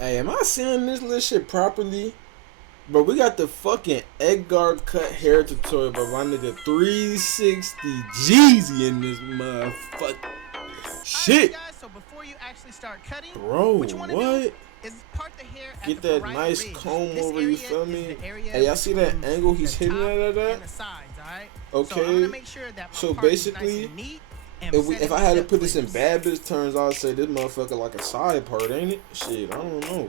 Hey, am I seeing this little shit properly? But we got the fucking Edgar cut hair tutorial by my nigga 360 Jeezy in this motherfucker. Shit. Guys, so before you actually start cutting, bro, what? Is part the hair at get the that right nice ridge. comb This over, you feel me? Hey, y'all see between that angle he's the hitting top at that? and the sides, alright? Okay. So I'm gonna make sure that my So part is basically, nice and neat and if I had to set put this in place. bad bitch terms, I'd say this motherfucker like a side part, ain't it? Shit, I don't know.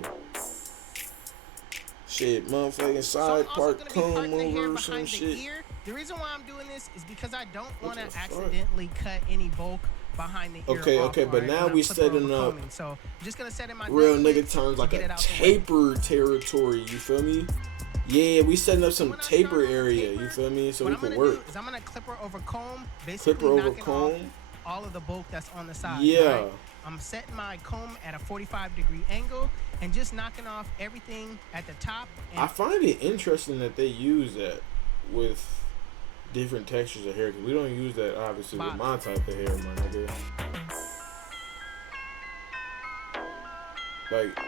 Shit, motherfucking side part, comb over or some shit. The reason why I'm doing this is because I don't want to accidentally cut any bulk behind the ear. Okay, but now we setting up so I'm just gonna set in my real nigga terms like a taper territory, you feel me? Yeah, we setting up some taper area, you feel me? So we can work. I'm gonna clipper over comb, basically clipper over knocking comb. off all of the bulk that's on the side. Yeah. Right? I'm setting my comb at a 45-degree angle and just knocking off everything at the top. I find it interesting that they use that with different textures of hair, because we don't use that obviously with my type of hair, my nigga. Like,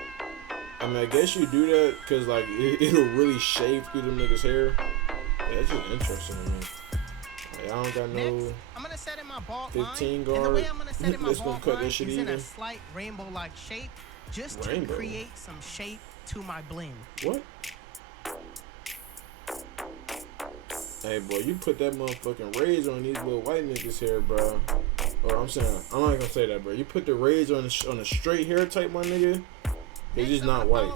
I mean, I guess you do that because like it'll really shave through them niggas' hair. Yeah, that's just interesting to me. Like, I don't got no. Next, I'm gonna set in my bald 15 line. guard. And the way I'm gonna set in my bald line is in a slight rainbow-like shape, just to create some shape to my blend. What? Hey, boy, you put that motherfucking razor on these little white niggas' hair, bro. Or I'm not gonna say that, bro. You put the razor on a straight hair type, my nigga. It's just not white.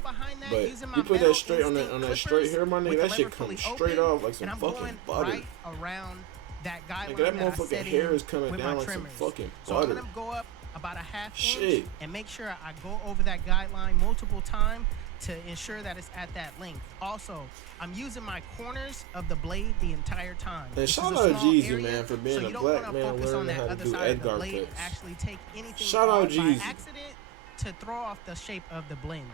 But you put that straight on that straight hair, my nigga. That shit comes straight off like some fucking butter. Right around that guideline that motherfucking hair is coming down like some fucking butter. So I'm gonna go up about a half inch and make sure I go over that guideline multiple times to ensure that it's at that length. Also, I'm using my corners of the blade the entire time. And shout out Jeezy, man, for being a black man learning how to do Edgar cuts. Shout out Jeezy. Accident to throw off the shape of the blend.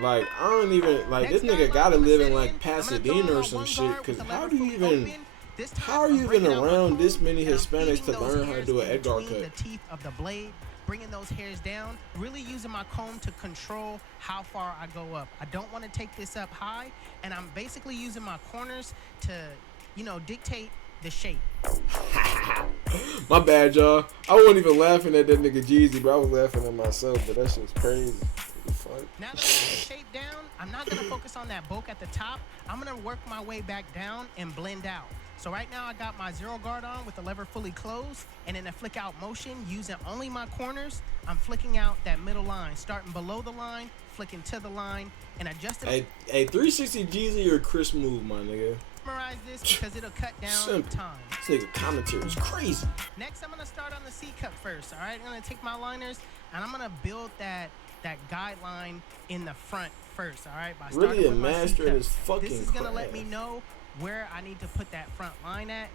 Like, I don't even, like, this nigga gotta live in, like, Pasadena or some shit, because how are you even around this many Hispanics to learn how to do an Edgar cut? The teeth of the blade, bringing those hairs down, really using my comb to control how far I go up. I don't want to take this up high, and I'm basically using my corners to, you know, dictate the shape. My bad, y'all. I wasn't even laughing at that nigga Jeezy, but I was laughing at myself, but that shit's crazy. Now that I got the shape down, I'm not going to focus on that bulk at the top. I'm going to work my way back down and blend out. So right now I got my zero guard on with the lever fully closed, and in a flick out motion, using only my corners, I'm flicking out that middle line, starting below the line, flicking to the line, and adjusting. Hey, 360 Jeezy or Chris move, my nigga. Memorize this because it'll cut down time. This nigga commentary is crazy. Next, I'm gonna start on the C cup first. All right, I'm gonna take my liners and I'm gonna build that guideline in the front first. All right, by really a master at his fucking This is gonna let me know where I need to put that front line at.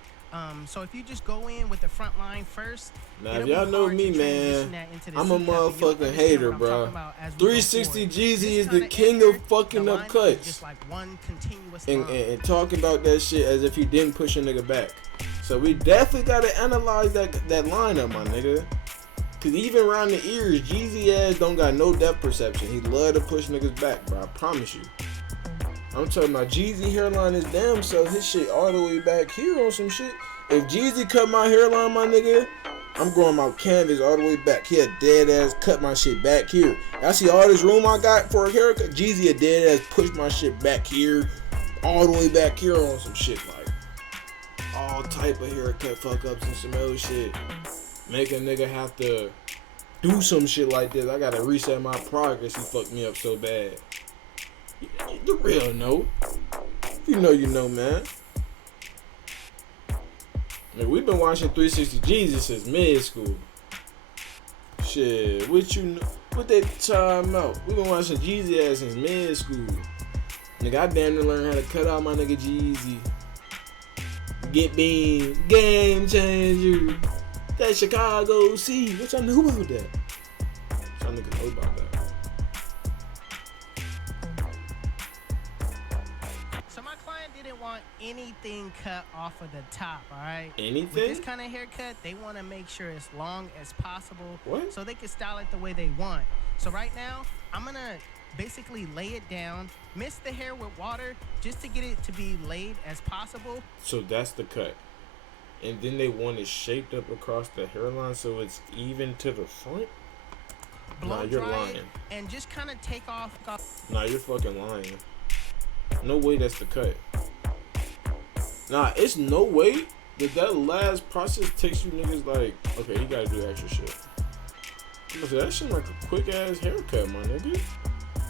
So if you just go in with the front line first, now if y'all know me, man, I'm a motherfucking hater, bro. 360 Jeezy is the king of fucking up cuts. Just like one continuous and talking about that shit as if he didn't push a nigga back. So we definitely gotta analyze that lineup, my nigga. Cause even around the ears, Jeezy ass don't got no depth perception. He love to push niggas back, bro. I promise you. I'm talking about Jeezy hairline is damn so his shit all the way back here on some shit. If Jeezy cut my hairline, my nigga, I'm growing my canvas all the way back. He a dead ass cut my shit back here. I see all this room I got for a haircut. Jeezy a dead ass push my shit back here, all the way back here on some shit like all type of haircut fuck ups and some other shit. Make a nigga have to do some shit like this. I gotta reset my progress. He fucked me up so bad. The real know. You know, man. Man, we've been watching 360 Jeezy since mid school. Shit, what they time out? We've been watching Jeezy ass since mid school. Nigga, I damn near learned how to cut out my nigga Jeezy. Get beam, game changer. That Chicago C. What y'all know about that? Y'all niggas know about that. didn't want anything cut off of the top, all right? Anything? With this kind of haircut, they want to make sure it's long as possible. What? So they can style it the way they want. So right now, I'm going to basically lay it down, mist the hair with water just to get it to be laid as possible. So that's the cut. And then they want it shaped up across the hairline so it's even to the front? Blow Nah, you're dry lying. it and just kind of take off. Nah, you're fucking lying. No way that's the cut. Nah, it's no way that last process takes you niggas like, okay, you gotta do extra shit. That shit like a quick ass haircut, my nigga.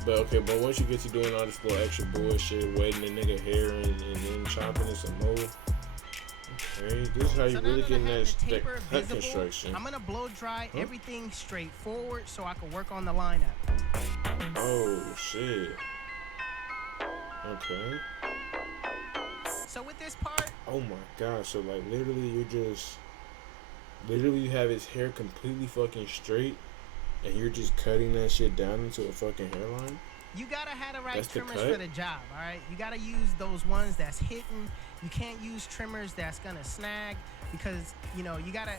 But okay, but once you get to doing all this little extra bullshit, wetting the nigga hair and then chopping it some more. Okay, this is how you really getting that cut construction. I'm gonna blow dry everything straight forward so I can work on the lineup. Oh shit. Okay. So with this part, oh my gosh, so like literally you have his hair completely fucking straight and you're just cutting that shit down into a fucking hairline? You gotta have the right That's the trimmers cut? for the job, alright? You gotta use those ones that's hitting. You can't use trimmers that's gonna snag because, you know, you gotta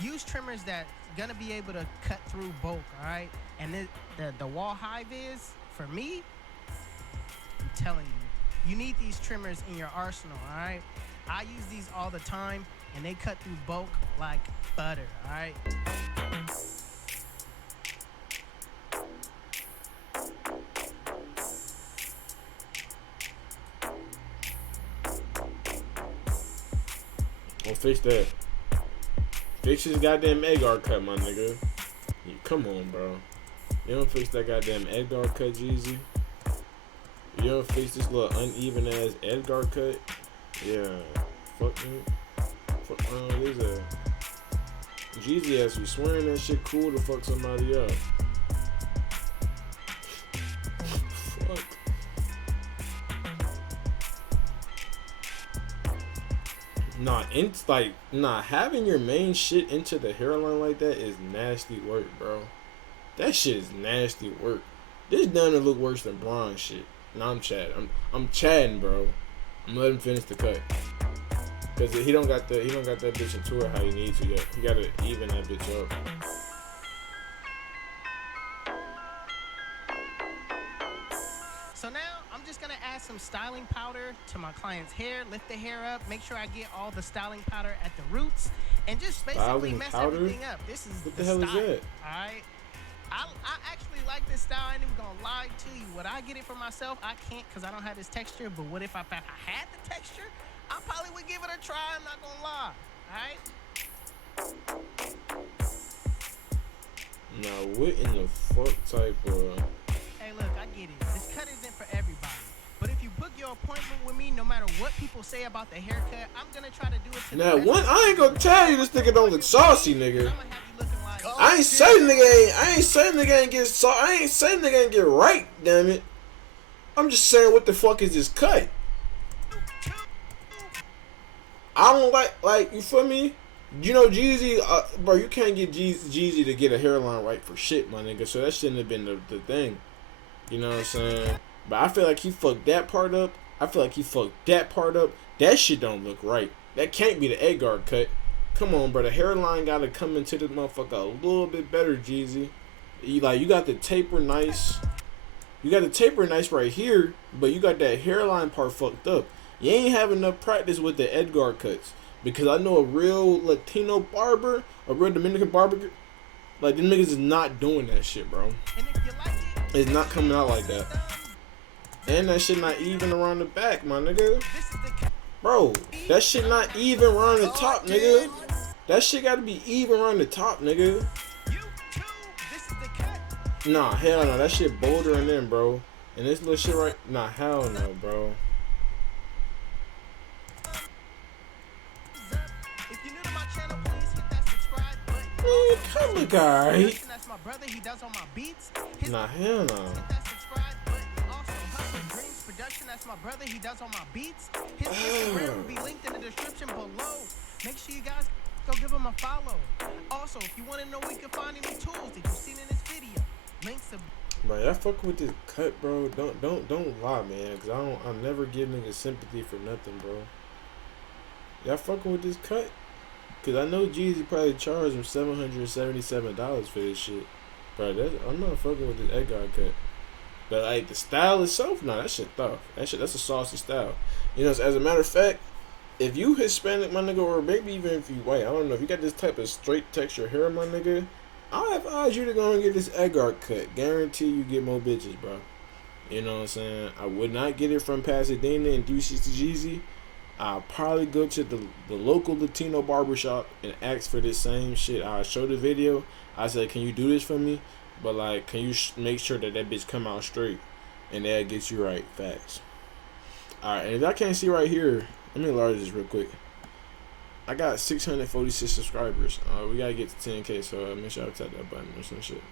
use trimmers that's gonna be able to cut through bulk, alright? And the wall high vis, for me, I'm telling you, you need these trimmers in your arsenal, alright? I use these all the time and they cut through bulk like butter, alright? Don't fix that. Fix his goddamn Edgar cut, my nigga. Yeah, come on, bro. You don't fix that goddamn Edgar cut, Jeezy. You don't fix this little uneven ass Edgar cut. Yeah. Fuck me. Fuck this Jeezy ass be swearing that shit cool to fuck somebody up. Fuck. Nah, having your main shit into the hairline like that is nasty work, bro. That shit is nasty work. This doesn't look worse than Braun shit. Nah, I'm chatting. I'm chatting, bro. I'm letting him finish the cut. Cause he don't got that bitch into it how he needs to yet. He gotta even that bitch up. So now I'm just gonna add some styling powder to my client's hair, lift the hair up, make sure I get all the styling powder at the roots, and just basically mess everything up. This is what the hell style, is that? alright? I actually like this style. I ain't even gonna lie to you. Would I get it for myself? I can't because I don't have this texture, but what if I had the texture? I probably would give it a try, I'm not gonna lie. Alright? Now what in the fuck type of... Hey look, I get it. This cut isn't for everybody. But if you book your appointment with me, no matter what people say about the haircut, I'm gonna try to do it to now the one, I ain't gonna tell you this nigga don't look saucy, nigga. I ain't saying nigga ain't get saucy. I ain't saying nigga ain't get right, damn it. I'm just saying what the fuck is this cut? I don't like you feel me? You know Jeezy, bro, you can't get Jeezy to get a hairline right for shit, my nigga. So that shouldn't have been the thing. You know what I'm saying? But I feel like he fucked that part up. That shit don't look right. That can't be the Edgar cut. Come on, bro. The hairline gotta come into this motherfucker a little bit better, Jeezy. You got the taper nice. You got the taper nice right here, but you got that hairline part fucked up. You ain't have enough practice with the Edgar cuts. Because I know a real Latino barber, a real Dominican barber, like, them niggas is not doing that shit, bro. It's not coming out like that. And that shit not even around the back, my nigga. Bro, that shit not even around the top, nigga. That shit gotta be even around the top, nigga. Nah, hell no. That shit bouldering in, bro. And this little shit right... Nah, hell no, bro. Color guy. That's my brother. He does all my beats. Nah, hell no. Hit that subscribe button. Also, Hustle Dreams Production. That's my brother. He does all my beats. His Instagram will be linked in the description below. Make sure you guys go give him a follow. Also, if you want to know where you can find any tools that you've seen in this video, links to... Bro, y'all fucking with this cut, bro. Don't lie, man. Cause I'll never give niggas sympathy for nothing, bro. Y'all fucking with this cut? Cause I know Jeezy probably charged him $777 for this shit. Bro, I'm not fucking with this Edgar cut. But like the style itself, nah, that shit tough. That's a saucy style. You know, as a matter of fact, if you Hispanic, my nigga, or maybe even if you white, I don't know, if you got this type of straight texture hair, my nigga, I advise you to go and get this Edgar cut. Guarantee you get more bitches, bro. You know what I'm saying? I would not get it from Pasadena and 360 Jeezy. I'll probably go to the local Latino barbershop and ask for this same shit. I'll show the video. I say, can you do this for me? But like, can you make sure that bitch come out straight? And that gets you right fast. Alright, and if I can't see right here, let me enlarge this real quick. I got 646 subscribers. We gotta get to 10K, so make sure I tap that button or some shit.